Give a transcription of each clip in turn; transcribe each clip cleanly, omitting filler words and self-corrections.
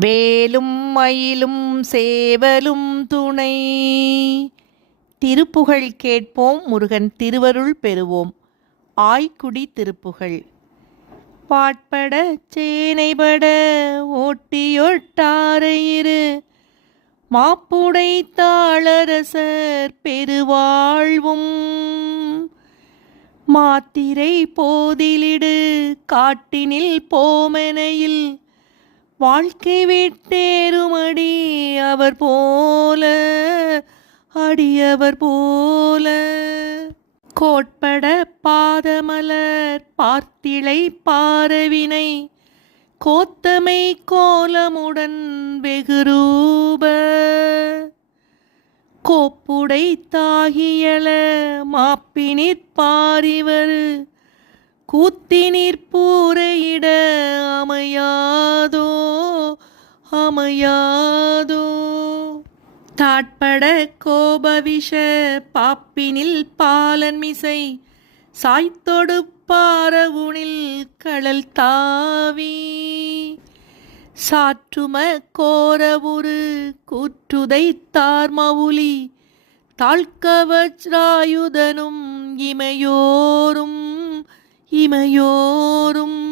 வேலும் மயிலும் சேவலும் துணை. திருப்புகழ் கேட்போம், முருகன் திருவருள் பெறுவோம். ஆய்க்குடி திருப்புகழ். பாட்பட சேனைபட ஓட்டியொட்டாரையிரு மாப்புடை தாளரசர் பெருவாழ்வும் மாத்திரை போதிலிடு காட்டினில் போமெனையில் வாழ்க்கை விட்டேறுமடி அவர் போல அடியவர் போல. கோட்பட பாதமலர் பார்த்திளை பாரவினை கோத்தமை கோலமுடன் வெகுரூப கோப்புடை தாகியல மாப்பினிற் பாரிவர் கூத்தினிற் பூரையிட அமையாதோ அமையாதோ. தாட்பட கோபவிஷ பாப்பினில் பாலன்மிசை சாய்த்தொடு பாரவுனில் கடல் தாவி சாற்றும கோரவுரு கூற்றுதை தார்மவுலி தாழ்கவச்ராயுதனும் இமையோரும் இமையோரும்.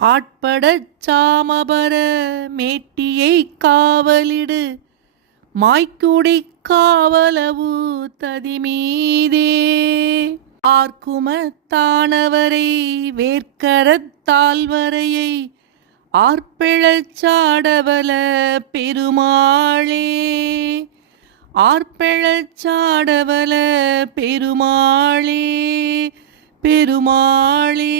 ஆட்படச் சாமபர மேட்டியை காவலிடு மாய்க்குடி காவலவு ததிமீதே ஆர்க்கும தானவரை வேர்க்கரத் தாழ்வரையை ஆர்ப்பெழச் சாடவல பெருமாளே ஆர்ப்பெழச் சாடவல பெருமாளே பெருமாளே.